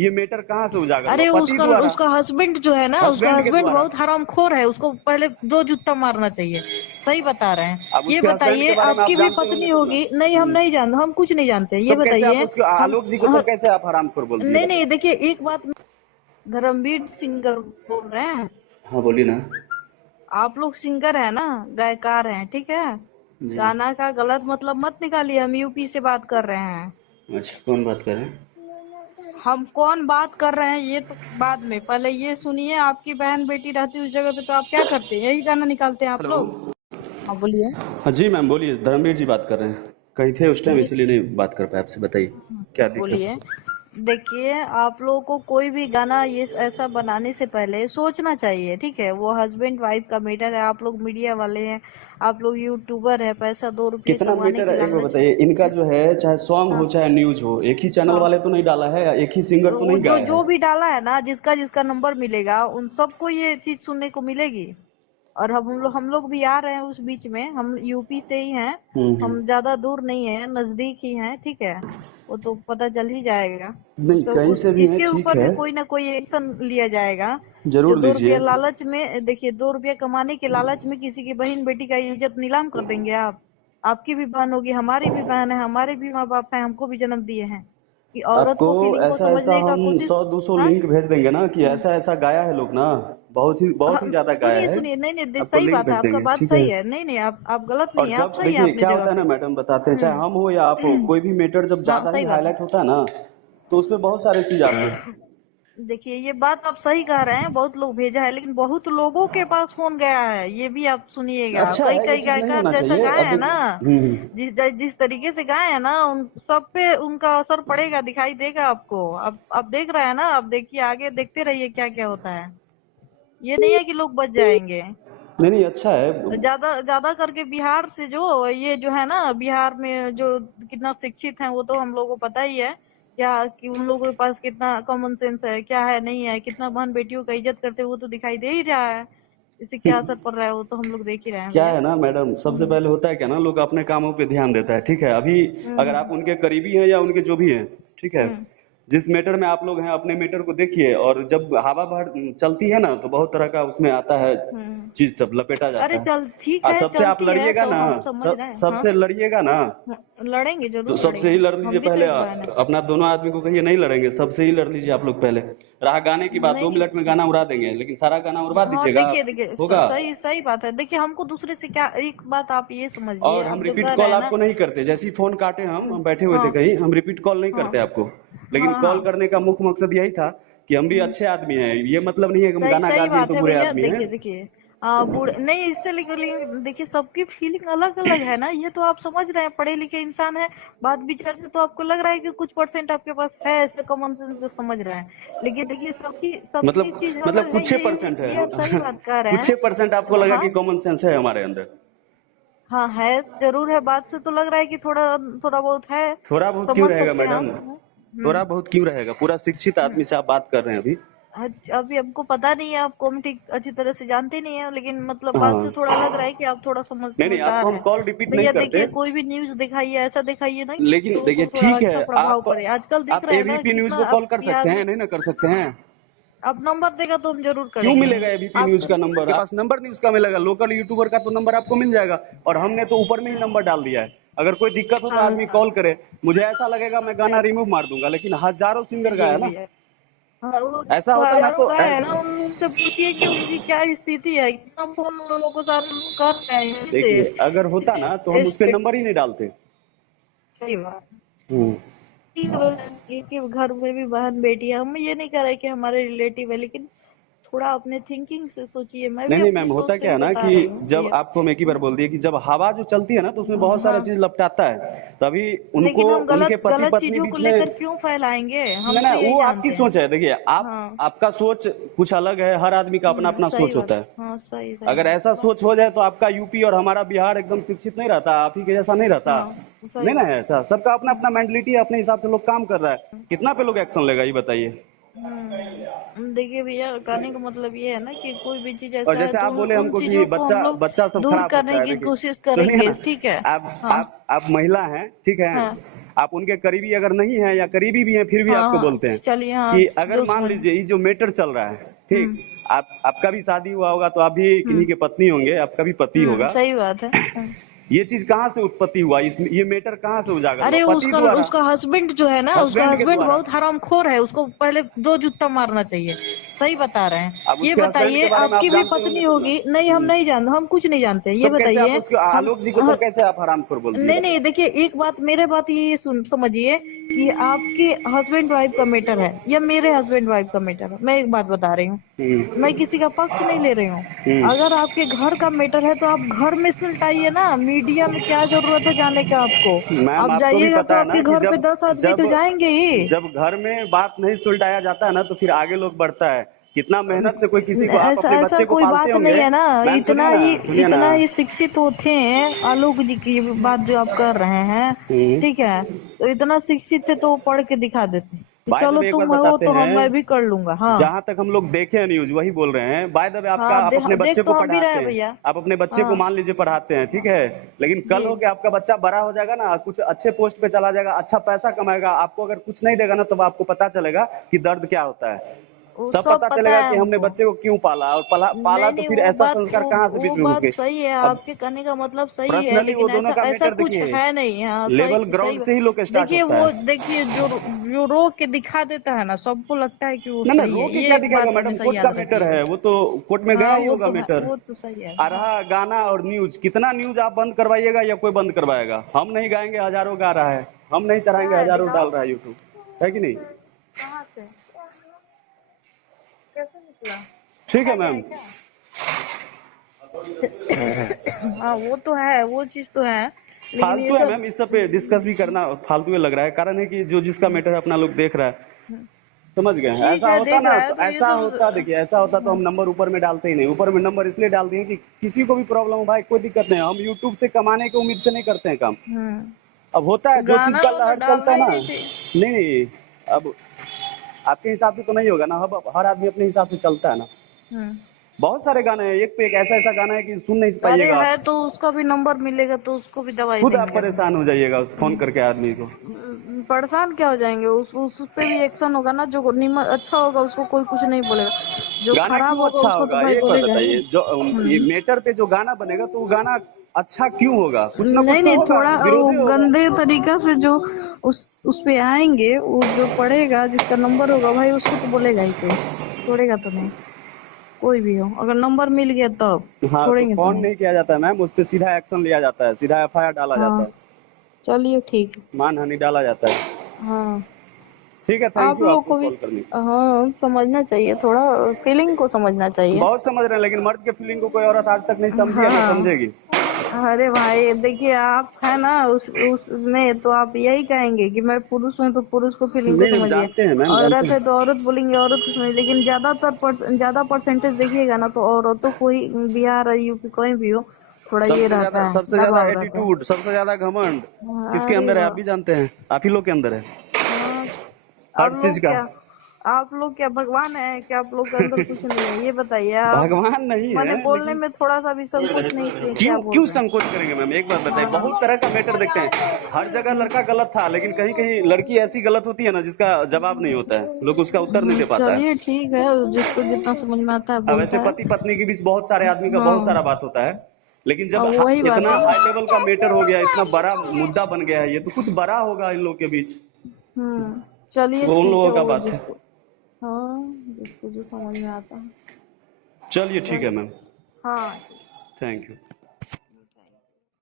ये मैटर कहाँ से उजागर अरे हुआ? पति उसका द्वारा, उसका हस्बैंड जो है ना, उसका हस्बैंड के हस्बैंड द्वारा। बहुत हरामखोर है, उसको पहले 2 जूता मारना चाहिए। सही बता रहे हैं। अब ये उसके हस्बैंड बताइए, के बारे में आप आपकी भी जानते पत्नी होंगे तब ना। होगी? नहीं, हम नहीं जानते, हम कुछ नहीं जानते। ये तब कैसे आप बताइए। उसको, हम आलोक जी को तब कैसे आप हरामखोर बोल दिए नहीं नहीं, बताइए? देखिए एक बात, धर्मवीर सिंगर बोल रहे हैं। हाँ बोलिए ना। आप लोग सिंगर है ना, गायकार हैं, ठीक है। जी। गाना का गलत मतलब मत निकालिए, हम यूपी से बात कर रहे हैं। अच्छा, कौन बात कर रहे हैं? हम कौन बात कर रहे हैं ये तो बाद में, पहले ये सुनिए। आपकी बहन बेटी रहती उस जगह पे तो आप क्या करते? यही गाना निकालते हैं आप हेलो। लोग। हाँ बोलिए। हाँ जी मैम बोलिए, धर्मवीर जी बात कर रहे हैं। कहीं थे उस टाइम जी, इसलिए नहीं बात कर पाए आपसे, बताइए क्या दिक्कत बोलिए। है? देखिए, आप लोगों को कोई भी गाना ये ऐसा बनाने से पहले सोचना चाहिए, ठीक है। वो हस्बैंड वाइफ का मैटर है। आप लोग मीडिया वाले हैं, आप लोग यूट्यूबर है, पैसा 2 रुपये कितना कमाने मीटर के है एक बार लालच में। बताइए, इनका जो है चाहे सॉन्ग हो हाँ चाहे न्यूज हो, एक ही चैनल हाँ, वाले तो नहीं डाला है, या एक ही सिंगर तो वो नहीं जो गाया जो है। भी डाला है ना, जिसका जिसका नंबर मिलेगा उन सबको ये चीज सुनने को मिलेगी। और हम लोग भी आ रहे हैं उस बीच में, हम यूपी से ही हैं। हम ज्यादा दूर नहीं है, नजदीक ही हैं, ठीक है। वो तो पता चल ही जाएगा। नहीं उसका कहीं उस से भी है, इसके ठीक ऊपर है। भी कोई ना कोई एक्शन लिया जाएगा। जो जरूर दो रुपया लीजिए। लालच में, देखिए, 2 रुपया कमाने के लालच में किसी की बहन बेटी का इज्जत नीलाम कर देंगे आप? आपकी भी बहन होगी, हमारी भी बहन है, हमारे भी माँ बाप हैं, हमको भी जन्म दिए हैं। कि औरत आपको को फीलिंग को ऐसा ऐसा समझने का हम कोशिश। 100-200 हाँ। लिंक भेज देंगे ना, कि हम्म। ऐसा ऐसा गाया है लोग ना, बहुत ही ज्यादा गाया सुनिए है। सुनिए, नहीं नहीं, आपको सही लिंक बात है, भेज आपका देंगे, बात ठीक है। सही है। नहीं नहीं, आप गलत और नहीं है, आप जब सही है देखिए अपनी क्या जगह होता है ना पे। मैडम, बताते हैं, चाहे हम्म। हम हो या आप हो, कोई भी मैटर जब हाँ, ज्यादा सही ही बात है। हाईलाइट होता है ना, तो उसमें बहुत सारी चीज आती है। देखिए, ये बात आप सही कह रहे हैं, बहुत लोग भेजा है, लेकिन बहुत लोगों के पास फोन गया है, ये भी आप सुनिएगा। अच्छा कई है, ये कई चीज नहीं गायकार होना जैसा चाहिए। गाए अब हैं देख। ना, जिस तरीके से गाए हैं ना, उन सब पे उनका असर पड़ेगा, दिखाई देगा आपको। आप देख रहे हैं ना, आप देखिए, आगे देखते रहिए क्या क्या होता है। ये नहीं है कि लोग बच जाएंगे। नहीं नहीं, अच्छा है। ज्यादा ज्यादा करके बिहार से जो ये जो है ना, बिहार में जो कितना शिक्षित है वो तो हम लोगों को पता ही है। क्या कि उन लोगों के पास कितना कॉमन सेंस है, क्या है नहीं है, कितना बहन बेटियों का इज्जत करते हैं, वो तो दिखाई दे ही रहा है। इससे क्या असर पड़ रहा है वो तो हम लोग देख ही रहे हैं क्या भैया। है ना मैडम, सबसे हम्म पहले होता है क्या ना, लोग अपने कामों पे ध्यान देता है, ठीक है। अभी अगर आप हम्म उनके करीबी हैं या उनके जो भी हैं, ठीक है, हम्म जिस मैटर में आप लोग हैं अपने मैटर को देखिए, और जब हवा बहर चलती है ना, तो बहुत तरह का उसमें आता है, हम्म। चीज सब लपेटा अरे जाता है। चल, ठीक और है, सबसे आप चलती है लड़िएगा सब, ना, हम समझ रहे हैं। हाँ, सबसे लड़िएगा ना, लड़ेंगे, तो जरूर सबसे ही लड़ेंगे, लड़ लीजिए हम भी तो पहले। एक बहन है। अपना दोनों आदमी को कहिए नहीं लड़ेंगे, सबसे ही लड़ लीजिए आप लोग पहले। रहा गाने की बात, नहीं दो नहीं। मिनट में गाना उड़ा देंगे, लेकिन सारा गाना उड़वा हाँ, दीजिएगा, देखिए देखिए, होगा। सही सही बात है। देखिए, हमको दूसरे से क्या, एक बात आप ये समझिए, और हम आप जो रिपीट कह रहे कॉल हैं ना। आपको नहीं करते, जैसे ही फोन काटे हम बैठे हुए थे हाँ कहीं, हम रिपीट कॉल नहीं हाँ करते आपको। लेकिन हाँ कॉल हाँ। करने का मुख्य मकसद यही था कि हम भी हम्म, अच्छे आदमी हैं, ये मतलब नहीं है कि हम सही गाना गा सही दिए बात तो है बुरे भैया। आदमी हैं। देखिए देखिए, बूढ़े नहीं, इससे लेकर देखिए, सबकी फीलिंग अलग अलग है ना, ये तो आप समझ रहे हैं, पढ़े लिखे इंसान है। बात विचार से तो आपको लग रहा है कि कुछ परसेंट आपके पास है ऐसे कॉमन सेंस जो समझ रहे हैं, लेकिन देखिए, सबकी सबकी चीज मतलब अलग है, कुछ ही ये परसेंट है। ये आप सही बात कह रहे कुछ हैं। ही परसेंट आपको लगा हाँ कि कॉमन सेंस है हमारे अंदर? हाँ, है, जरूर है। बात से तो लग रहा है कि थोड़ा थोड़ा बहुत है। थोड़ा बहुत क्यों समझ रहेगा सकते हैं मैडम? हम। थोड़ा बहुत क्यों रहेगा? पूरा शिक्षित आदमी से आप बात कर रहे हैं अभी। अभी हमको पता नहीं है, आपको हम ठीक अच्छी तरह से जानते नहीं है, लेकिन मतलब बात से हाँ। थोड़ा लग रहा है कि आप थोड़ा नहीं नहीं, आपको समझदार हम है। कॉल रिपीट नहीं भैया करते। देखिए, कोई भी न्यूज दिखाइए, ऐसा दिखाइए ना कि लेकिन लोगों देखिए को थोड़ा ठीक है, अच्छा प्रभाव आप पड़े। आजकल देख आप रहे हैं ना एबीपी न्यूज कितना को कॉल कर सकते बिहार हैं, में। नहीं ना कर सकते हैं? अब नंबर देगा तो हम जरूर क्यों करेंगे। मिलेगा एबीपी आप न्यूज का नंबर? आपके पास नंबर नहीं उसका मिलेगा, लोकल यूट्यूबर का तो नंबर आपको मिल जाएगा। और हमने तो ऊपर में ही नंबर डाल दिया है, अगर कोई दिक्कत हो तो हाँ आदमी हाँ, कॉल करे। मुझे ऐसा लगेगा मैं गाना सही। रिमूव मार दूंगा, लेकिन हजारों सिंगर जी गाया ना। भैया। हाँ, वो ऐसा जो होता ना हजारों तो गाय है ना, उनसे पूछिए कि उनकी क्या स्थिति है, कितना फोन लोगों को सारे लोग कर रहे हैं यहीं देखिए अगर होता ना तो हम से उस पर स्टेट। नंबर ही नहीं डालते। सही बात। हम्म। कि घर में भी बहन बेटी है, हम ये नहीं कह रहे कि हमारे रिलेटिव है, लेकिन थोड़ा अपने थिंकिंग से सोचिए। मैं नहीं भी नहीं अपनी मैम, सोच होता से क्या ही है ना बता कि रही हूँ जब भैया। आपको हम एक ही बार बोल दिए कि जब हवा जो चलती है ना, तो उसमें बहुत सारी हाँ, चीज लपटाता है, तभी उनको, लेकिन हम उनके गलत पति गलत पत्नी चीजों को बीच में। लेकर क्यों फैलाएंगे? ना हम ना, तो यही वो आपकी जानते हैं। सोच है। देखिए आप, हाँ। आपका सोच कुछ अलग है, हर आदमी का अपना अपना सही सोच बात। होता है। हाँ, सही सही अगर बात। ऐसा सोच हो जाए तो आपका यूपी और हमारा बिहार एकदम शिक्षित नहीं रहता, आप ही के जैसा नहीं रहता। हाँ, सही नहीं ना बात। है ऐसा, सबका अपना अपना मेंटलिटी है, अपने हिसाब से लोग काम कर रहा है, कितना पे लोग एक्शन लेगा ये बताइए। देखिए भैया, कहने का मतलब ये है ना कि कोई भी चीज और ऐसा है जैसे तो आप बोले उन हमको कि चीजों को हम बच्चा लोग बच्चा सब दूर खराब होता करने है, की देखिए कोशिश सुनिए करेंगे, ना, ठीक है। आप हाँ आप आप महिला हैं, ठीक है, हाँ आप उनके करीबी अगर नहीं है या करीबी भी हैं फिर भी आपको हाँ बोलते हैं चलिए, हाँ कि अगर जो मान समझ। लीजिए ये जो मैटर चल रहा है, ठीक, आपका भी शादी हुआ होगा तो आप भी किन्हीं के पत्नी होंगे, आपका भी पति होगा। सही बात है। ये चीज कहाँ से उत्पत्ति हुआ, इस ये मैटर कहाँ से उजागर हुआ? अरे पति उसका द्वारा, उसका हस्बैंड जो है ना, उसका हस्बैंड के हस्बैंड द्वारा। बहुत हरामखोर है, उसको पहले 2 जूता मारना चाहिए। सही बता रहे हैं। अब ये उसके हस्बैंड के बताइए, बारे में आप आपकी भी जानते होंगे पत्नी तब ना। होगी? नहीं, हम नहीं जानते, हम कुछ नहीं जानते। ये तब कैसे आप बताइए, उसको, हम आलोक जी को तब कैसे आप हरामखोर बोल दिए नहीं नहीं, बताइए? देखिए एक बात, मेरे बात ये समझिए कि आपके हस्बैंड वाइफ का मैटर है या मेरे हस्बैंड वाइफ का मैटर है। मैं एक बात बता रही हूँ, मैं किसी का पक्ष नहीं ले रही हूँ। हम्म। अगर आपके घर का मैटर है तो आप घर में सुलटाइए ना, मीडिया में क्या जरूरत है जाने का आपको? मैम आप आपको भी जाइएगा तो पता है आपके ना कि घर पे जब 10 आदमी जब तो जाएंगे ही। जब घर में बात नहीं सुलझाया जाता है ना तो फिर आगे लोग बढ़ता है। कितना मेहनत से कोई किसी को, आप ऐसा अपने ऐसा बच्चे को कोई पालते बात नहीं होंगे। है ना। मैम सुनिए ना। इतना ही शिक्षित होते हैं, आलोक जी की बात जो आप कर रहे हैं, हम्म। ठीक है, तो इतना शिक्षित थे तो वो पढ़ के दिखा देते कि बाय द चलो वे एक बात तुम हो बताते तो हम, मैं हैं, भी कर लूंगा। हाँ जहां तक हम लोग देखे हैं न्यूज वही बोल रहे हैं। बाय द वे आपका, हाँ, आप अपने बच्चे देख को तो हम भी रहे पढ़ाते हैं हैं, भैया। आप अपने बच्चे को हाँ मान लीजिए पढ़ाते हैं, ठीक है, लेकिन कल जी, हो के आपका बच्चा बड़ा हो जाएगा ना, कुछ अच्छे पोस्ट पे चला जाएगा, अच्छा पैसा कमाएगा, आपको अगर कुछ नहीं देगा ना तब आपको पता चलेगा कि दर्द क्या होता है। वो तब सब पता पता चलेगा है कि हमने हमको। बच्चे को क्यों पाला, और पाला नहीं तो नहीं, फिर वो ऐसा बात संस्कार कहाँ से वो बीच में घुस बात गए। सही है, अब आपके कहने का मतलब सही है, पर्सनली वो लेकिन दोनों ऐसा का ऐसा मैटर कुछ देखिए, है नहीं। हाँ लेवल सही सही ग्राउंड बात। से ही लोग स्टार्ट देखिए होता वो, है। देखिए जो रो के दिखा देता है ना, सबको लगता है कि वो ना ना, सही रो है। के ये क्या एक दिखाएगा बात मैडम, हमेशा कोर्ट का याद मैटर रखिएगा। है, वो तो कोर्ट में गया हाँ ही वो होगा तो है, मैटर। वो तो सही है। आ रहा गाना और न्यूज, कितना न्यूज आप बंद करवाइएगा या कोई बंद करवाएगा? हम नहीं गाएंगे, हजारों गा रहा है, हम नहीं क्या चढ़ाएंगे, है हजारों डाल दिखाओ, रहा है यूट्यूब, है कि नहीं? कहाँ से, कैसे निकला, ठीक है आ गया मैम। है क्या? हाँ वो तो है, वो चीज तो है, लेकिन ये फालतू है सब। मैम, इस सब पे डिस्कस भी करना फालतू ही लग रहा है। कारण है कि जो जिसका मैटर है अपना लोग देख रहा है, समझ गए? ठीक ऐसा है, होता देख ना रहा है तो, तो ये ऐसा सब। होता, देखिए ऐसा होता तो हम नंबर ऊपर में डालते ही नहीं। ऊपर में नंबर इसलिए डाल दिए कि किसी को भी प्रॉब्लम हो भाई, कोई दिक्कत नहीं, हम यूट्यूब से कमाने की उम्मीद से नहीं करते हैं काम। हम्म, अब होता तो है जो चीज गाना का वाना लहर चलता डालना है ही ना, नहीं चाहिए। नहीं नहीं, अब आपके हिसाब से तो नहीं होगा ना, अब हर आदमी अपने हिसाब से चलता है ना। हम्म, बहुत सारे गाने हैं, एक पे एक ऐसा ऐसा गाना है कि सुन नहीं अरे पाइएगा आप, है तो उसका भी नंबर मिलेगा तो उसको भी दवाई खुद आप देंगे हम। परेशान हो जाइएगा फोन करके आदमी को। परेशान क्या हो जाएंगे? उस पे भी एक्शन होगा ना, जो अच्छा होगा उसको कोई कुछ नहीं बोलेगा, जो गाना खराब क्यों होगा अच्छा उसको तो होगा, भाई एक बात बोलेगा ही। बताइए, जो ये मेटर पे जो गाना बनेगा तो वो गाना अच्छा क्यों होगा? कुछ ना कुछ नहीं तो नहीं, होगा, थोड़ा वो विरोधी होगा। गंदे तरीका से जो उस पे आएंगे, वो जो पढ़ेगा, जिसका नंबर होगा भाई, उसको तो बोलेगा ही कोई, छोड़ेगा तो नहीं। कोई भी हो, अगर नंबर मिल गया तब हाँ तो छोड़ेंगे तो फोन नहीं। नहीं किया जाता है मैम, उस पर सीधा एक्शन लिया जाता है, सीधा एफआईआर डाला जाता हाँ है, चलिए ठीक है। मानहानि डाला जाता है। हाँ ठीक है, थैंक आप यू लोग आपको को भी, कॉल करने के हाँ समझना चाहिए, थोड़ा फीलिंग को समझना लिए। चाहिए। बहुत समझ रहे हैं लेकिन मर्द के फीलिंग को कोई औरत आज तक नहीं समझी है, ना हाँ, समझेगी। अरे भाई देखिए, आप है ना उसमें तो आप यही कहेंगे कि मैं पुरुष हूँ तो पुरुष को फीलिंग को नहीं हम समझिए, जानते हैं मैम, जानते औरत है हैं। तो औरत बोलेंगे औरत को समझिए। लेकिन ज्यादा परसेंटेज देखिएगा ना तो औरतों को ही, बिहार यूपी कहीं भी हो, थोड़ा ये रहता है, सबसे ज्यादा दबाव रहता है। एटीट्यूड, सबसे ज्यादा घमंड किसके अरे अंदर है आप वाह। भी जानते हैं, आप ही लोग के अंदर है, हाँ, हर चीज का। आप लोग क्या भगवान है कि आप लोग के अंदर कुछ नहीं है? ये बताइए आप। भगवान नहीं मैंने है बोलने लेकिन में थोड़ा सा भी संकोच नहीं किए, क्या क्यों बोल क्यों रहे हैं? संकोच करेंगे मैम? एक बात बताइए, हाँ, बहुत तरह का मैटर देखते हैं, हर जगह लड़का गलत था लेकिन कहीं कहीं लड़की ऐसी गलत होती है ना जिसका जवाब नहीं होता है, लोग उसका उत्तर नहीं दे पाता है। चलिए ठीक है, जिसको जितना समझ में आता है अब बोलता ऐसे है। पति पत्नी के बीच बहुत सारे आदमी का बहुत हाँ, सारा बात होता है, लेकिन जब अब वही बात इतना है। हाई लेवल का मैटर हो गया, इतना बड़ा मुद्दा बन गया है, ये तो कुछ बड़ा होगा इन लोग के बीच, चलिए वो उन ठीक है, लोगों का वो बात है। जिसको, हाँ जिसको जो समझ में आता है। चलिए ठीक चल, है मैम, हाँ। Thank you.